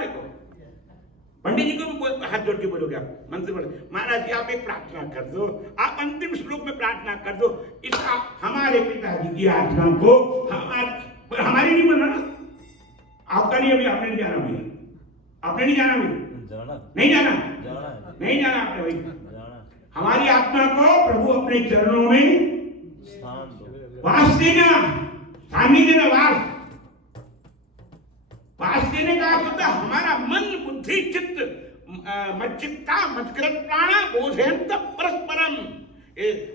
हमारे को। पंडित जी को हाथ जोड़ के बोलोगे आप, मंत्र बोले महाराज जी आप एक प्रार्थना कर दो, आप अंतिम श्लोक में प्रार्थना कर दो, इस हमारे पिताजी की आत्मा को हमारी नहीं बोलना ना, आपका नहीं, अभी आपने नहीं जाना भैया, आपने नहीं जाना भैया, नहीं जाना, नहीं जाना आपने भाई। हमारी आत्मा को प्रभु अपने चरणों में वास देना, स्थान नहीं देना, वास देने का अर्थ होता है हमारा मन बुद्धि चित्त मच्चित्ता मत्कृत प्राणा बोधयंत परस्परम।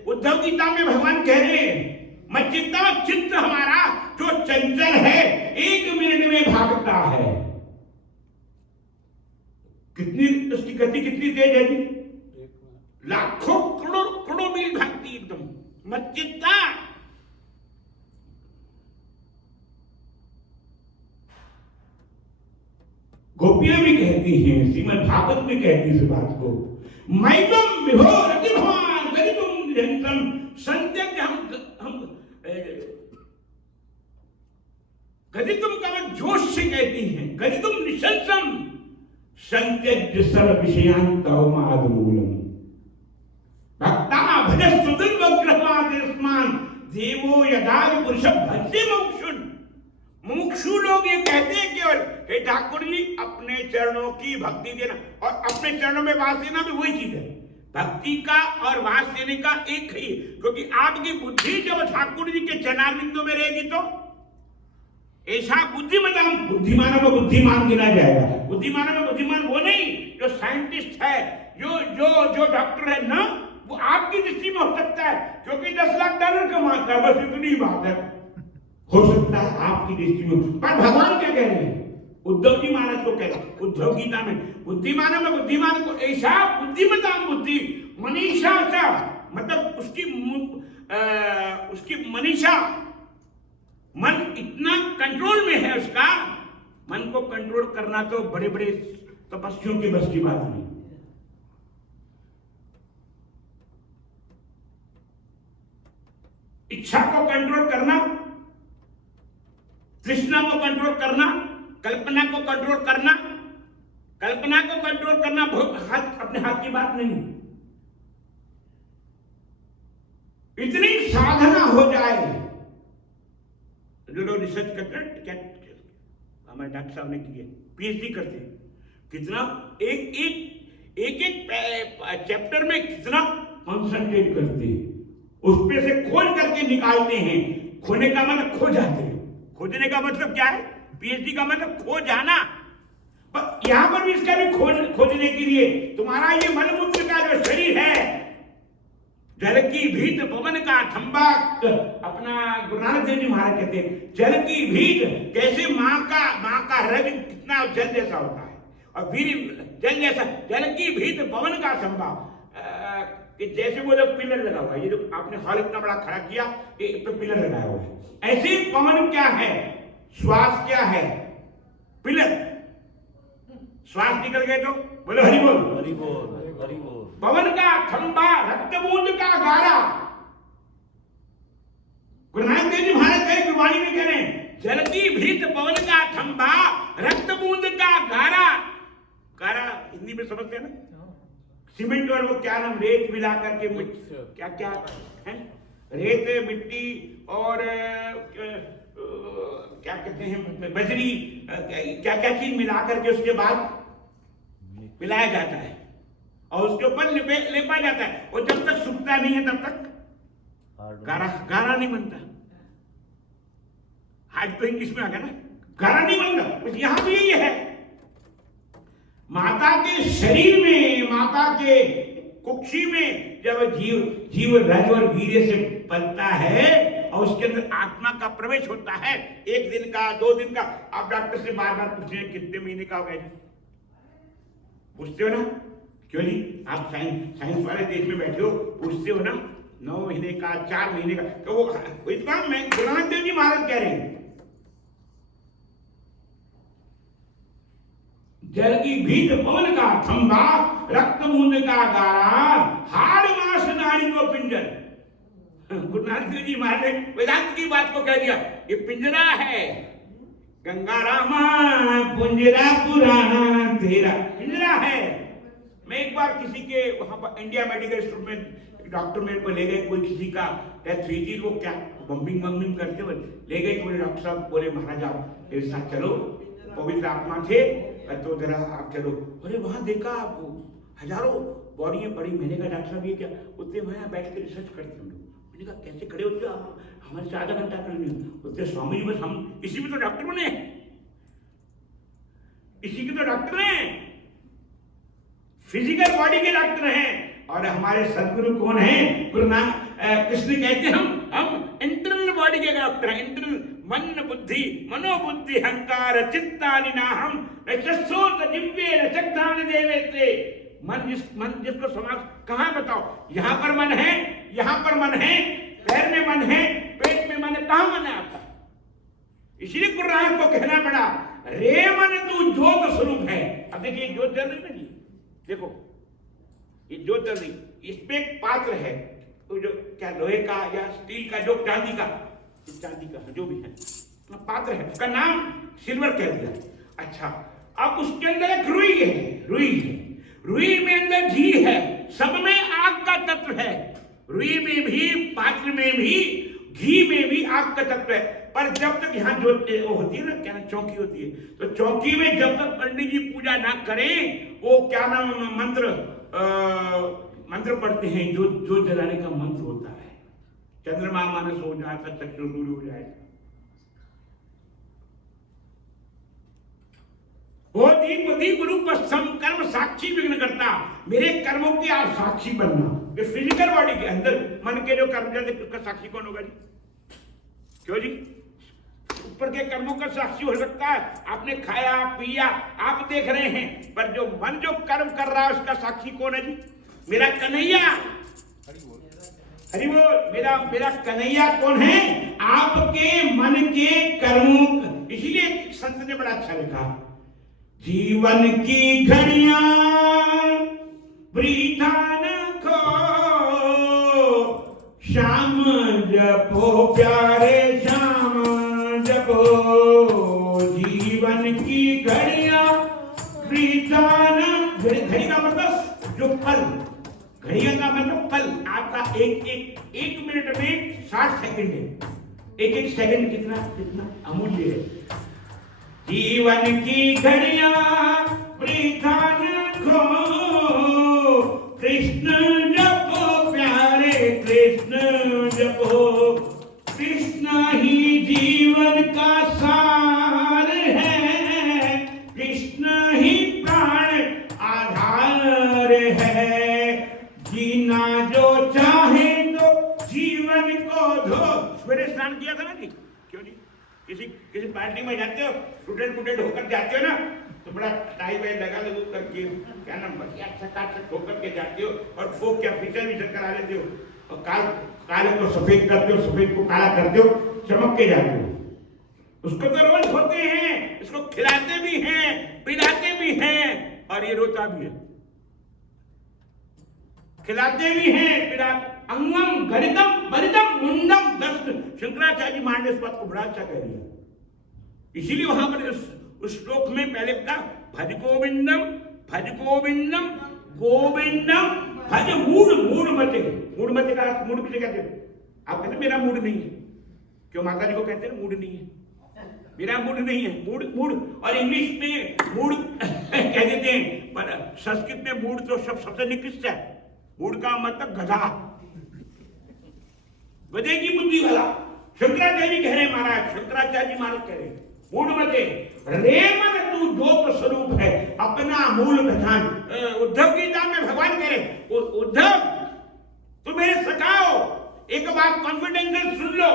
उद्धव गीता में भगवान कह रहे हैं मच्चित्ता चित्त हमारा जो चंचल है 1 मिनट में भागता है। कितनी उसकी गति कितनी तेज है जी, लाखों करोड़ों मील भागती एकदम मच्चित्ता। गोपियां भी कहती हैं, श्रीमद् भागवत में कहती है इस बात को, मैतम विभोर अति भगवान गदितुम निरंतरम संत्यज्य हम गदितुम का जोश से कहती हैं, गदितुम निशंसम संत्यज्य सर्व विषयान् कौमादमूलम भक्ता भजस्तु दुर्वग्रहादेस्मान देवो यदा पुरुष भजते मोक्षुन। मुमुक्षु लोग ये कहते हैं केवल हे ठाकुर जी अपने चरणों की भक्ति देना, और अपने चरणों में वास देना भी वही चीज है, भक्ति का और वास देने का एक ही, क्योंकि आपकी बुद्धि जब ठाकुर जी के चरणारविंदों में रहेगी तो ऐसा बुद्धिमान, बुद्धिमानों को बुद्धिमान गिना जाएगा। बुद्धिमानों में बुद्धिमान वो नहीं जो साइंटिस्ट है, जो डॉक्टर है ना, वो आपकी दृष्टि में हो सकता है क्योंकि 10 लाख डॉलर कमाता है, बस इतनी बात है, हो सकता है आपकी दृष्टि में। पर भगवान क्या कह रहे हैं, उद्धव जी महाराज को कह रहे हैं उद्धव गीता में, बुद्धिमानों में बुद्धिमान को ऐसा बुद्धिमता बुद्धि मनीषा सा, मतलब उसकी मनीषा मन इतना कंट्रोल में है, उसका मन को कंट्रोल करना तो बड़े बड़े तपस्वियों की बस की बात नहीं। इच्छा को कंट्रोल करना, तृष्णा को कंट्रोल करना, कल्पना को कंट्रोल करना, कल्पना को कंट्रोल करना अपने हाथ की बात नहीं। इतनी साधना हो जाए, जो लोग रिसर्च करते हैं, क्या हमारे डॉक्टर साहब ने किए, पीएचडी करते हैं, कितना एक चैप्टर में कितना कॉन्सेंट्रेट करते हैं, उस पे से खोज करके निकालते हैं। खोने का मतलब खो जाते हैं, खोजने का मतलब क्या है, पीएचडी का मतलब खो जाना। पर यहां पर भी इसका भी खोजने के लिए तुम्हारा ये मलमूत्र का जो शरीर है, जल की भीत पवन का ठंबा, अपना गुरु नानक देव जी महाराज कहते हैं जल की भीत, कैसे माँ का रग कितना जल जैसा होता है और वीर जल जैसा, जल की भीत पवन का ठंबा, कि जैसे वो लोग पिलर लगा हुआ है, ये जो आपने हॉल इतना बड़ा खड़ा किया, ये तो पिलर लगाया हुआ है, ऐसे पवन क्या है, श्वास क्या है, पिलर, श्वास निकल गए तो बोलो हरि बोल, हरि बोल, हरि बोल। पवन का खंबा, रक्त बूंद का गारा, गुरु नानक देव जी महाराज कहे गुरबाणी में कह रहे हैं जल की भीत पवन का खंबा, रक्त बूंद का गारा। गारा हिंदी में समझते हैं ना, सीमेंट और वो क्या नाम, रेत मिला करके क्या क्या है, रेत मिट्टी और क्या कहते हैं बजरी, क्या क्या चीज मिला करके उसके बाद मिलाया जाता है और उसके ऊपर लेपा जाता है, और जब तक सूखता नहीं है तब तक गारा नहीं बनता। हार्ड तो इंग्लिश में आ गया ना, गारा नहीं बनता। यहां भी यही है, माता के शरीर में, माता के कुक्षी में जब जीव रज और वीर्य से पलता है और उसके अंदर आत्मा का प्रवेश होता है, 1 दिन का 2 दिन का, आप डॉक्टर से बार बार पूछते हैं कितने महीने का हो गया जी, पूछते हो ना, क्यों जी आप साइंस वाले देश में बैठे हो, पूछते हो ना, 9 महीने का 4 महीने का, तो वो इतना मैं गुरु नानक देव जी महाराज कह रहे हैं जल की भीत पवन का खंबा, रक्त बूंद का गारा, हाड़ मांस नाड़ी को पिंजर। गुरु नानक देव जी महाराज ने वेदांत की बात को कह दिया, ये पिंजरा है, गंगा रामा पुंजरा पुराना तेरा पिंजरा है। मैं एक बार किसी के वहां पर इंडिया मेडिकल इंस्टीट्यूट में डॉक्टर मेरे को ले गए, कोई किसी का डेथ हुई थी, वो क्या बम्बिंग करते हुए ले गए। बोले डॉक्टर साहब, बोले महाराज आप मेरे साथ चलो, पवित्र आत्मा थे तो जरा आप चलो। बोले वहां देखा आपको हजारों बॉडी पड़ी। मैंने कहा डॉक्टर साहब ये क्या? उतने वहां बैठ के रिसर्च करते हैं। मैंने कहा कैसे खड़े होते हो आप, हमारे से आधा घंटा कर लिया। बोलते स्वामी जी बस हम इसी में तो डॉक्टर बने, इसी के तो डॉक्टर हैं, फिजिकल बॉडी के डॉक्टर हैं। और हमारे सदगुरु कौन हैं? गुरु नानक कृष्ण कहते हैं हम इंटरनल बॉडी के डॉक्टर हैं। इंटरनल मन बुद्धि मनोबुद्धि अहंकार चित्तानि नाहम नचसोत जिह्वे नचक्तानि देवेते। मन जिसको समाज कहां बताओ, यहां पर मन है, यहां पर मन है, पैर में मन है, पेट में मन है, कहां मन है आपका? इसलिए गुरु नानक को कहना पड़ा रे मन तू ज्योत स्वरूप है। अब देखिए ज्योत जल रही है, देखो ये ज्योत जल रही, इसमें एक पात्र है, तो जो क्या लोहे का या स्टील का, जो चांदी का जो भी है पात्र है, उसका नाम सिल्वर कह दिया। अच्छा, अब उसके अंदर एक रुई है, रुई में अंदर घी है, सब में आग का तत्व है। रुई में भी, पात्र में भी, घी में भी आग का तत्व है। पर जब तक यहाँ जो वो होती है ना, क्या चौकी होती है, तो चौकी में जब तक पंडित जी पूजा ना करें, वो क्या नाम मंत्र पढ़ते हैं, जो जलाने का मंत्र होता है। चंद्रमा मानस हो जाता, चक्षु दूर हो जाए। दीप रूप कर्म साक्षी विघ्न करता। मेरे कर्मों की आप साक्षी बनना। ये फिजिकल बॉडी के अंदर मन के जो कर्म जाते, उसका साक्षी कौन होगा जी? क्यों जी? ऊपर के कर्मों का साक्षी हो सकता है, आपने खाया पिया आप देख रहे हैं, पर जो मन जो कर्म कर रहा है उसका साक्षी कौन है जी? मेरा कन्हैया। हरि बोल। मेरा कन्हैया कौन है? आपके मन के कर्मों। इसीलिए संत ने बड़ा अच्छा लिखा, जीवन की घड़ियां वृथा न खो, श्याम जपो प्यारे श्याम जपो। जीवन की घड़ियां वृथा न, घड़ी का मतलब जो पल, घड़ियां का मतलब पल। आपका एक मिनट में 60 सेकंड है। एक सेकंड कितना अमूल्य है। जीवन की घड़ियां वृथा न खो, कृष्ण जपो प्यारे कृष्ण जपो। कृष्ण ही जीवन का सार है, कृष्ण ही प्राण आधार है। जीना जो चाहे तो जीवन को धो। सवेरे स्नान किया था ना जी? क्यों जी? किसी पार्टी में जाते हो, स्टूडेंट होकर जाते हो ना, तो बड़ा टाई वाई लगा लो करके, क्या नाम बढ़िया चकाचक होकर के जाते हो, और फोक क्या फीचर करा लेते हो, और काले को सफेद करते हो, सफेद को काला करते हो, चमक के जाते हो। उसको तो रोज होते हैं, इसको खिलाते भी हैं, पिलाते भी हैं, और ये रोता भी है। खिलाते भी हैं, पिलाते। अंगम गरितम बलितम मुंडम दस्त। शंकराचार्य जी महाराज ने इस बात को बड़ा अच्छा कह दिया। इसीलिए वहां पर उस श्लोक में पहले कहा, भज गोविंदम गोविंदम भज मूढ़ मते। मूढ़ मते का मूढ़ किसे कहते हैं? आप कहते मेरा मूड नहीं है। क्यों माता जी को कहते हैं मूड नहीं है? मेरा मूड नहीं है, मूड। और इंग्लिश में मूड कह देते हैं, पर संस्कृत में मूड तो सबसे निकृष्ट है। मूड का मतलब गधा, गधे की बुद्धि वाला। शंकराचार्य जी कह रहे महाराज, शंकराचार्य जी महाराज कह रहे मूड मते रे मन तू ज्योत स्वरूप है, अपना मूल पहचान। उद्धव गीता में भगवान कह रहे, उद्धव तुम मेरे सखाओ, एक बात कॉन्फिडेंशियल सुन लो।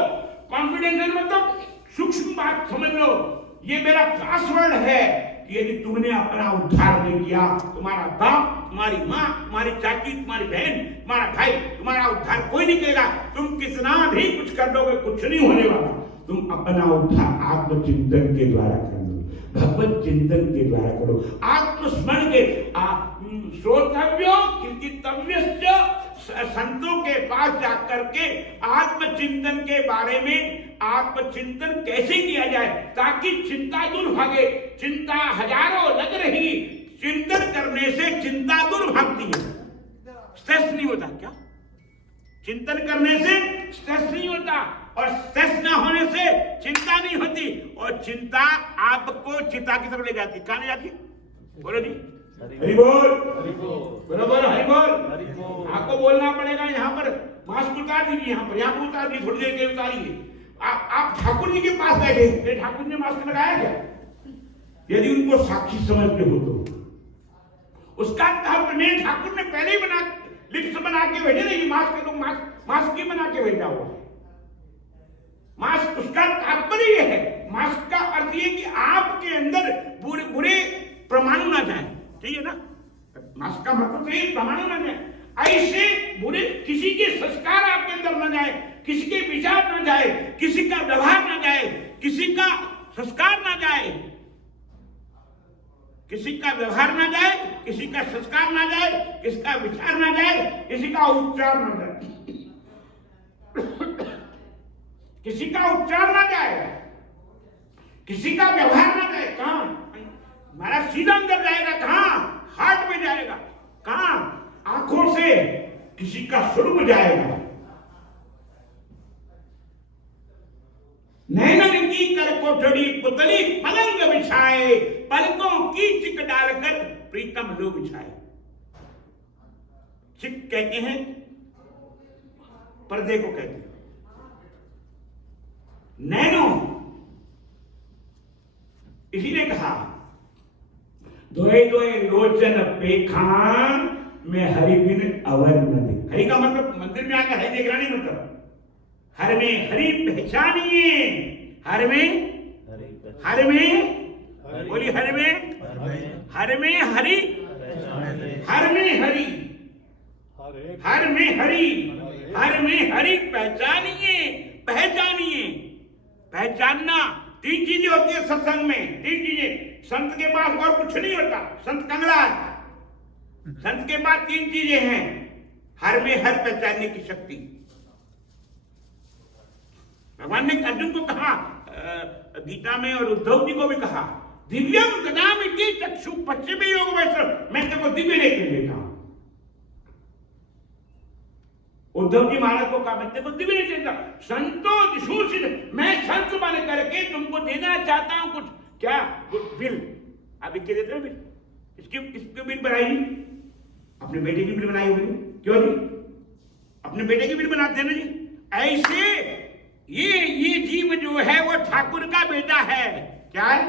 कॉन्फिडेंशियल मतलब सूक्ष्म बात समझ लो, ये मेरा पासवर्ड है कि यदि तुमने अपना उद्धार नहीं किया, तुम्हारा बाप, तुम्हारी माँ, तुम्हारी चाची, तुम्हारी बहन, तुम्हारा भाई, तुम्हारा उद्धार कोई नहीं करेगा। तुम कितना भी कुछ कर दोगे, कुछ नहीं होने वाला। तुम अपना उद्धार आत्मचिंतन के द्वारा कर लो, भगवत चिंतन के द्वारा करो, आत्मस्मरण के। श्रोतव्यो कीर्तितव्यश्च संतों के पास जाकर के आत्मचिंतन के बारे में आत्मचिंतन कैसे किया जाए ताकि चिंता दूर भागे। चिंता हजारों लग रही, चिंतन करने से चिंता दूर भागती है, स्ट्रेस नहीं होता। क्या चिंतन करने से स्ट्रेस नहीं होता, और स्ट्रेस ना होने से चिंता नहीं होती, और चिंता आपको चिता की तरफ ले जाती। कहां ले जाती? बोलो जी, हरि बोल, बोलो बोलो हरि बोल। आपको बोलना पड़ेगा। यहाँ पर मास्क उतार दीजिए, यहाँ पर उतार दीजिए, थोड़ी देर के उतारिए। आप ठाकुर जी के पास बैठे, ठाकुर जी ने मास्क लगाया क्या? यदि उनको साक्षी समझते हो तो उसका ठाकुर ने पहले ही लिप्स बना के भेजे नहीं। मास्क तो मास्क ही बना के भेजा हुआ है। मास्क उसका तात्पर्य है, मास्क का अर्थ ये कि आपके अंदर बुरे बुरे परमाणु ना जाए, ठीक है ना? मास्क का मतलब तो ये परमाणु ना जाए। ऐसे बुरे किसी के संस्कार आपके अंदर ना जाए, किसी के विचार ना जाए, किसी का व्यवहार ना जाए, किसी का संस्कार ना जाए, किसी का व्यवहार ना जाए, किसी का संस्कार ना जाए, किसी का विचार ना जाए, किसी का उच्चार ना जाए, किसी का उच्चार ना जाए, किसी का व्यवहार ना जाए। कहां हमारा सीधा अंदर जाएगा? कहां? हार्ट में जाएगा। कहां? आंखों से किसी का स्वरूप जाएगा। नैनन की कर कोठड़ी पुतली पलंग बिछाए, पलकों की चिक डालकर प्रीतम लो बिछाए। चिक कहते हैं पर्दे को, कहते हैं नैनो। इसी ने कहा दोए दोए लोचन पेखान में हरि बिन अवर न दे। हरि का मतलब मंदिर में आकर हरि देखना नहीं, मतलब हर में हरि पहचानिए। हर में बोली, हर में हरि, हर में हरि, हर में हरि, हर में हरि पहचानिए। पहचानिए, पहचानना तीन चीजें होती है सत्संग में। तीन चीजें। संत के पास और कुछ नहीं होता, संत कंगला है। संत के पास तीन चीजें हैं। हर में हर पहचानने की शक्ति। भगवान ने अर्जुन को कहा गीता में, और उद्धव जी को भी कहा, दिव्यम ददामि चक्षु पश्चिम योग वैश्रव। मैं तेरे को दिव्य लेकर देता हूं। उद्धव जी महाराज को कहा, मैं तेरे को दिव्य नहीं देता। संतो दिशूषित, मैं संत बन करके तुमको देना चाहता हूं कुछ। क्या? बिल। आप इसके देते हो बिल? इसकी बिल बनाई, अपने बेटे की बिल बनाई होगी। क्यों जी? अपने बेटे की बिल बनाते हैं ना जी। ऐसे ये जीव जो है वो ठाकुर का बेटा है। क्या है?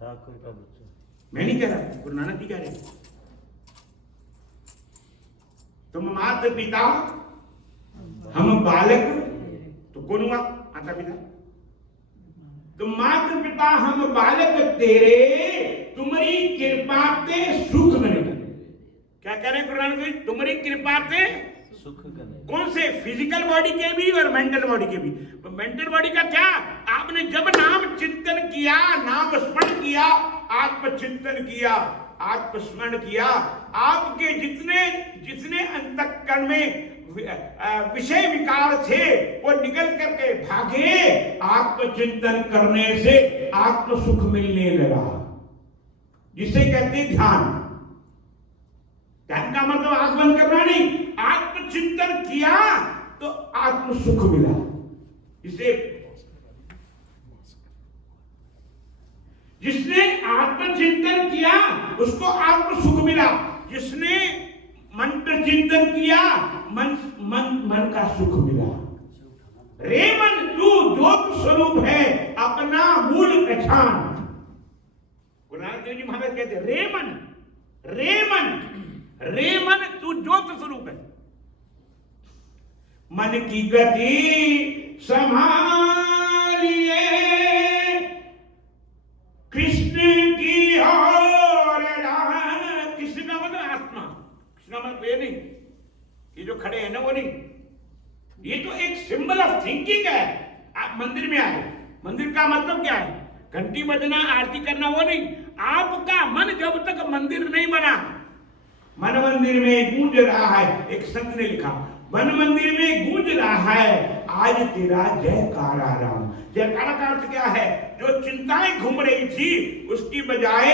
ठाकुर का बच्चा। मैं नहीं कह रहा, गुरु नानक जी कह रहे हैं। तुम माता पिता हम बालक, तो कौन हुआ माता पिता? तुम माता पिता हम बालक तेरे, तुम्हारी कृपा ते सुख मिले। क्या कह रहे हैं गुरु नानक जी? तुम्हारी कृपा ते सुख। कौन से? फिजिकल बॉडी के भी और मेंटल बॉडी के भी। मेंटल बॉडी का क्या? आपने जब नाम चिंतन किया, नाम स्मरण किया, आत्मचिंतन किया, आत्मस्मरण किया, आपके जितने अंतःकरण में विषय विकार थे वो निकल करके भागे। आत्मचिंतन करने से आत्म सुख मिलने लगा, जिसे कहते हैं ध्यान। ध्यान का मतलब आंख बंद करना नहीं, आत्मचिंतन किया तो आत्म सुख मिला। जिसने आत्मचिंतन किया उसको आत्म सुख मिला। जिसने मंत्र चिंतन किया मन का सुख मिला। रे मन तू ज्योत स्वरूप है, अपना मूल पहचान। गुरु नानक देव जी महाराज कहते हैं रे मन तू ज्योत स्वरूप है। मन की गति संभालिए, कृष्ण की ओर कृष्ण का मतलब आत्मा। कृष्ण का मतलब ये नहीं, ये जो खड़े हैं ना वो नहीं। ये तो एक सिंबल ऑफ थिंकिंग है। आप मंदिर में आए, मंदिर का मतलब क्या है? घंटी बजना, आरती करना, वो नहीं। आपका मन जब तक मंदिर नहीं बना, मन मंदिर में गूंज रहा है, एक संत ने लिखा, मन मंदिर में गूंज रहा है आज तेरा जयकारा राम। जयकारा का अर्थ क्या है? जो चिंताएं घूम रही थी उसकी बजाय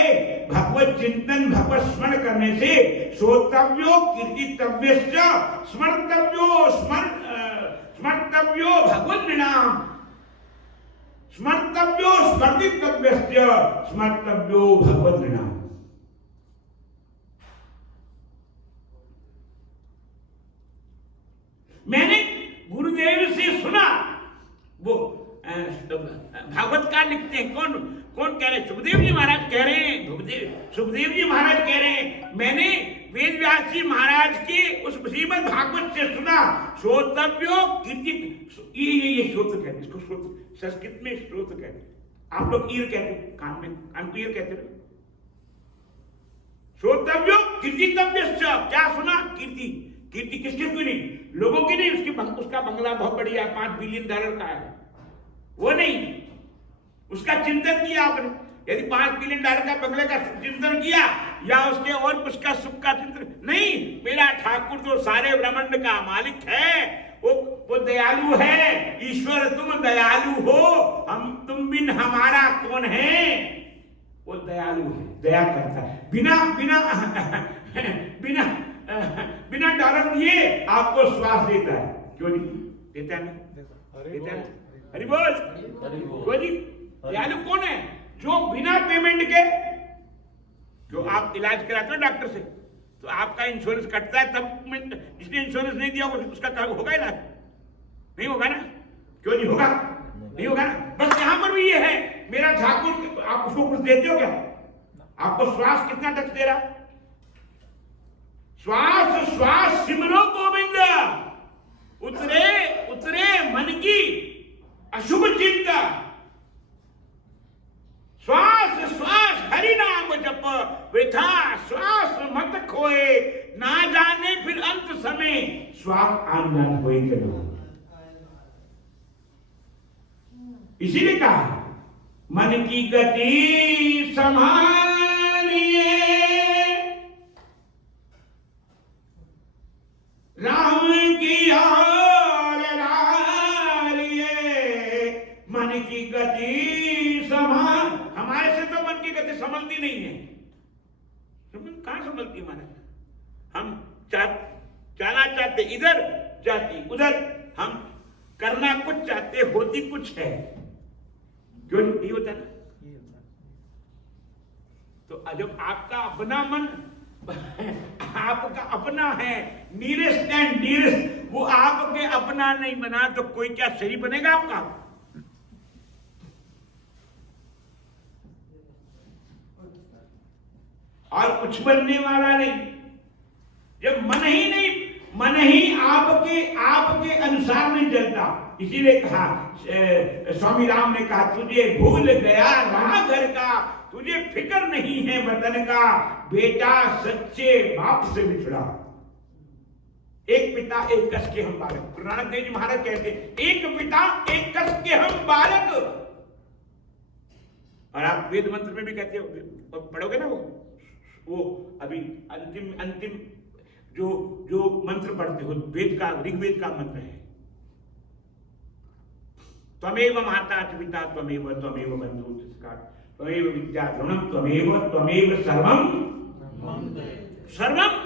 भगवत चिंतन भगवत स्मरण करने से श्रोतव्यो कीर्तितव्यश्च स्मर्तव्यो भगवत नाम स्मर्तव्यो स्मर्तितव्यश्च स्मर्तव्यो भगवत नाम। मैंने गुरुदेव से सुना, वो भागवत का लिखते हैं, कौन कह रहे हैं? सुखदेव जी महाराज कह रहे हैं, सुखदेव जी महाराज कह रहे हैं, मैंने वेद व्यास जी महाराज के उस श्रीमद् भागवत से सुना, श्रोतव्यो कीर्ति, ये श्रोत कहते हैं, इसको श्रोत, संस्कृत में श्रोत कहते हैं, आप लोग ईर कहते हैं, कान को ईर कहते हैं। श्रोतव्यो कीर्तितव्यश्च, क्या सुना? कीर्ति किसकी सुनी? लोगों की नहीं, उसका बंगला बहुत बढ़िया $5 बिलियन का है, वो नहीं, उसका चिंतन किया आपने। यदि $5 बिलियन का बंगले का चिंतन किया या उसके और कुछ का सुख का चिंतन नहीं, मेरा ठाकुर तो सारे ब्रह्मांड का मालिक है, वो दयालु है। ईश्वर तुम दयालु हो, तुम बिन हमारा कौन है? वो दयालु है, दया करता है, बिना डॉलर दिए आपको श्वास देता है, क्यों नहीं देता है ना? देता है। हरि बोल। क्यों जी? दयालु कौन है? जो बिना पेमेंट के, जो आप इलाज कराते हो डॉक्टर से, तो आपका इंश्योरेंस कटता है, तब जिसने इंश्योरेंस नहीं दिया उसका होगा इलाज? नहीं होगा ना? क्यों नहीं होगा? नहीं होगा ना? बस यहां पर भी ये है, मेरा ठाकुर, आप उसको कुछ देते हो क्या? आपको श्वास कितना टच दे रहा? श्वास श्वास सिमरो गोविंद, उतरे मन की अशुभ चिंता, श्वास श्वास हरि नाम जप, वृथा श्वास मत खोए, ना जाने फिर अंत समय श्वास आन जान होए के ना। इसीलिए कहा मन की गति संभालिए, राम की ओर लालिए, मन की गति संभाल। हमारे से तो मन की गति संभलती नहीं है, कहां संभलती हमारे? हम जाना चाहते इधर, जाती उधर, हम करना कुछ चाहते, होती कुछ है, क्यों नहीं होता ना? तो जब आपका अपना मन आपका अपना है, नीरेस्ट एंड डियरेस्ट, वो आपके अपना नहीं बना तो कोई क्या शरीर बनेगा आपका? और कुछ बनने वाला नहीं। जब मन ही आपके अनुसार नहीं चलता। इसीलिए कहा, स्वामी राम ने कहा, तुझे भूल गया रहा घर का, तुझे फिक्र नहीं है वतन का, बेटा सच्चे बाप से बिछड़ा। एक पिता एक कस के हम बालक, गुरु नानक देव जी महाराज कहते हैं, एक पिता एक कस के हम बालक। और आप वेद मंत्र में भी कहते हो, पढ़ोगे ना, वो अभी अंतिम जो मंत्र पढ़ते हो, वेद का, ऋग्वेद का मंत्र है, त्वमेव माता च पिता त्वमेव बंधु सखा त्वमेव विद्या द्रोणम त्वमेव सर्वम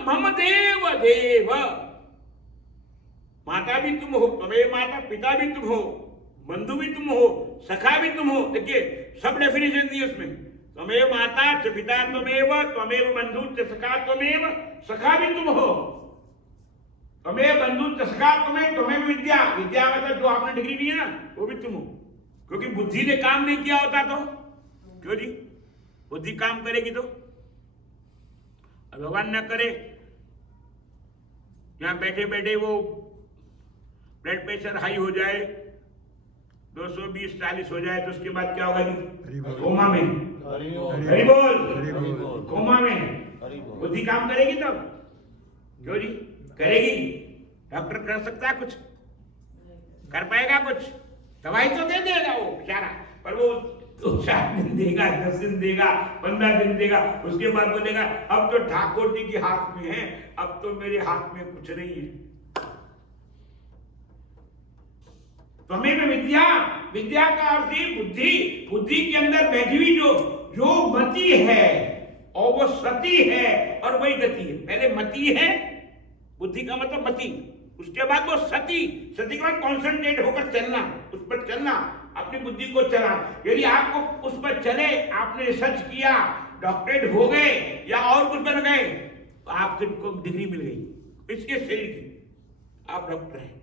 मम देव देव। माता भी तुम हो, त्वमेव माता, पिता भी तुम हो, बंधु भी तुम हो, सखा भी तुम हो। देखिए सब डेफिनेशन दी उसमें, त्वमेव माता च पिता त्वमेव बंधु च सखा त्वमेव, सखा भी तुम हो, त्वमेव बंधु च सखा त्वमेव विद्या मतलब जो आपने डिग्री ली है ना, वो भी तुम हो। क्योंकि बुद्धि ने काम नहीं किया होता तो, क्यों जी? बुद्धि काम करेगी तो, भगवान न करे, यहां बैठे बैठे वो ब्लड प्रेशर हाई हो जाए, 220-40 हो जाए, तो उसके बाद क्या होगा जी? कोमा में। हरि बोल। कोमा में बुद्धि काम करेगी तब, क्यों जी? करेगी। डॉक्टर कर सकता है कुछ? कर पाएगा कुछ? दवाई तो दे देगा वो बेचारा, पर वो तो 4 दिन देगा, 10 दिन देगा, 15 दिन देगा, उसके बाद बोलेगा अब तो ठाकुर जी के हाथ में है, अब तो मेरे हाथ में कुछ नहीं है। त्वमेव विद्या, विद्या का अर्थ ही बुद्धि, बुद्धि के अंदर बैठी हुई जो मति है और वो सती है और वही गति है। पहले मति है, बुद्धि का मतलब मति, उसके बाद वो सती, सती के बाद कॉन्सेंट्रेट होकर चलना, उस पर चलना, अपनी बुद्धि को चला। यदि आपको उस पर चले, आपने रिसर्च किया, डॉक्टरेट हो गए या और कुछ बन गए, तो आपको डिग्री मिल गई इसके शरीर की, आप डॉक्टर हैं।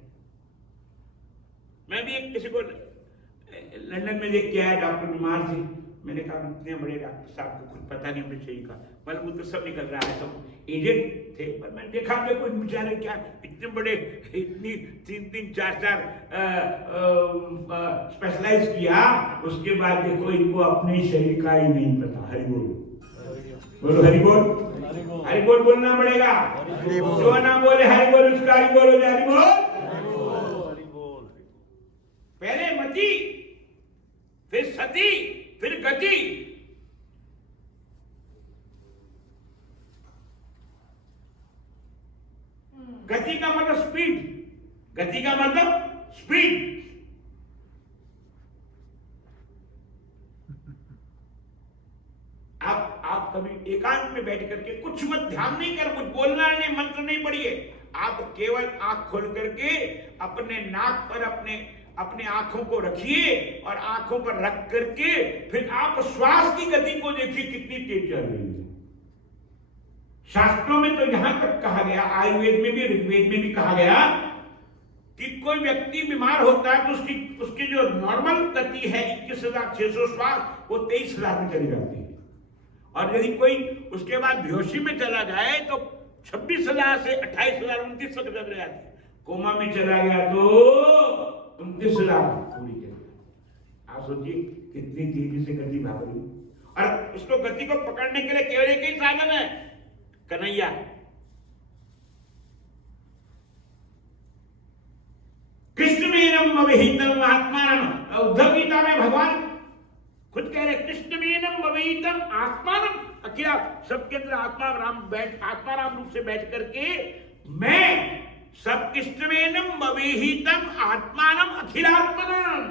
मैं भी एक किसी को लंदन में देख के आया, डॉक्टर बीमार थे, मैंने कहा इतने बड़े डॉक्टर साहब को खुद पता नहीं अपने शरीर का, मतलब वो तो सब निकल रहा है, सब एजेंट थे, पर मैंने देखा कोई बेचारे क्या इतने बड़े, इतनी 3-3, 4-4 स्पेशलाइज किया, उसके बाद देखो इनको अपने शरीर का ही नहीं पता। हरि बोल, बोलो हरि बोल, हरि बोल बोलना पड़ेगा, जो ना बोले हरि बोल उसका हरि बोल हो जाए। हरि बोल, पहले मति, फिर सती, फिर गति। गति का मतलब स्पीड, गति का मतलब स्पीड। आप कभी एकांत में बैठ करके कुछ मत, ध्यान नहीं कर, कुछ बोलना नहीं, मंत्र नहीं पढ़िए, आप केवल आंख खोल करके अपने नाक पर अपने आंखों को रखिए और आंखों पर रख करके फिर आप श्वास की गति को देखिए कितनी तेज चल रही है। शास्त्रों में तो यहां तक कहा गया, आयुर्वेद में भी, ऋग्वेद में भी कहा गया कि कोई व्यक्ति बीमार होता है तो उसकी जो नॉर्मल गति है 21,600 श्वास, वो 23,000 में चली जाती है, और यदि कोई उसके बाद बेहोशी में चला जाए तो 26,000 से 28,000, 29,000 तक चल जाती है। कोमा में चला गया तो 29,000 पूरी चली। आप सोचिए कितनी तेजी से गति भाग रही है, और उसको गति को पकड़ने के लिए केवल एक ही साधन है, कन्हैया। कृष्णमेनम अविहितम आत्मानम। उद्धव गीता में भगवान खुद कह रहे कृष्णमेनम अविहितम आत्मानम, अकेला सबके अंदर आत्मा राम रूप से बैठ करके मैं सब कृष्णमेनम अविहितम आत्मानम अखिलात्मनम,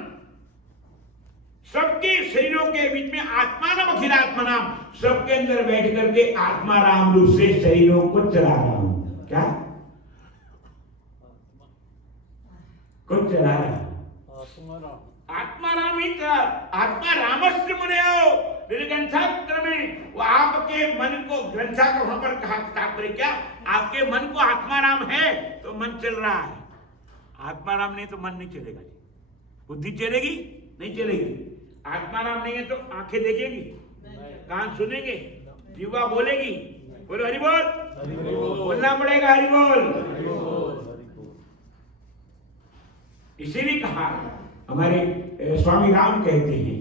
सबके शरीरों के बीच में आत्मानम अखिलात्मनम, सबके अंदर बैठ करके आत्मा राम रूप से शरीरों को चला रहा हूं। क्या कुछ चला रहा है? आत्मा राम ही था, आत्मा रामस्य मुनियो निर्ग्रंथात्र में, वो आपके मन को, ग्रंथा का वहां पर कहा तात्पर्य क्या, आपके मन को आत्मा राम है तो मन चल रहा है, आत्मा राम नहीं तो मन नहीं चलेगा। बुद्धि चलेगी नहीं चलेगी, आत्मा राम नहीं है तो आंखें देखेंगी, कान सुनेंगे, जीवा बोलेगी। बोलो हरि बोल, बोलना पड़ेगा हरि बोल। इसीलिए कहा हमारे स्वामी राम कहते हैं,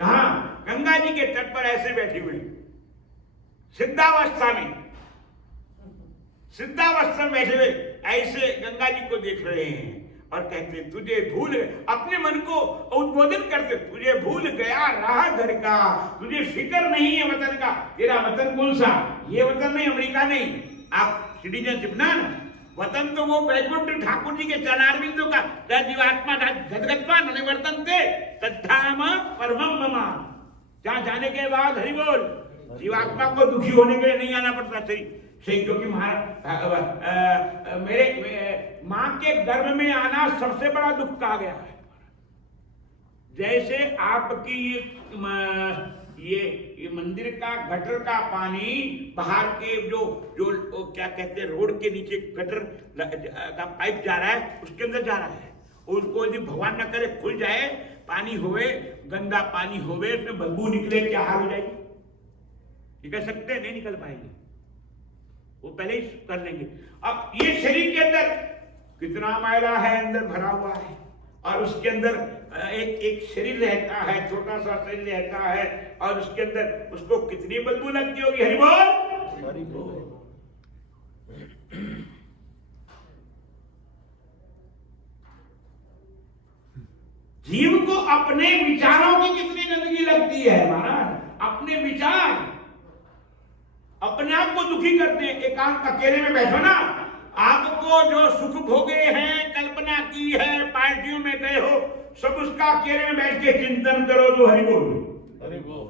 कहा गंगा जी के तट पर ऐसे बैठे हुए सिद्धावस्था में, सिद्धावस्था में बैठे हुए ऐसे गंगा जी को देख रहे हैं और कहते तुझे भूल, अपने मन को उद्बोधन करते, तुझे भूल गया राह घर का, तुझे फिक्र नहीं है वतन का। तेरा वतन कौन सा? ये वतन नहीं, अमेरिका नहीं, आप सिटीजनशिप ना, वतन तो वो बैकुंठ ठाकुर जी के चरणारविंदों का, जीवात्मा गदगदवा निवर्तन्ते तद्धाम परमम मम, जहां जाने के बाद हरि बोल, जीवात्मा को दुखी होने के लिए नहीं आना पड़ता। सही, क्योंकि मेरे मां के गर्भ में आना सबसे बड़ा दुख कहा गया है। जैसे आपकी ये मंदिर का गटर का पानी बाहर के जो क्या कहते हैं, रोड के नीचे गटर का पाइप जा रहा है, उसके अंदर जा रहा है, उसको यदि भगवान न करे खुल जाए, पानी होवे, गंदा पानी होवे, उसमें बदबू निकले, क्या हाल हो जाएगी? निकल सकते हैं? नहीं निकल पाएंगे, वो पहले ही कर लेंगे। अब ये शरीर के अंदर कितना मैला है अंदर भरा हुआ है, और उसके अंदर एक शरीर रहता है, छोटा सा शरीर रहता है, और उसके अंदर उसको कितनी बदबू लगती होगी। हरि बोल, हरि बोल। जीव को अपने विचारों की कितनी गंदगी लगती है महाराज। अपने विचार अपने आप को दुखी करते हैं। एकांत अकेले में बैठो ना, आपको जो सुख भोगे हैं, कल्पना की है, पार्टियों में गए हो, सब उसका अकेले में बैठ के चिंतन करो। तो हरि बोल।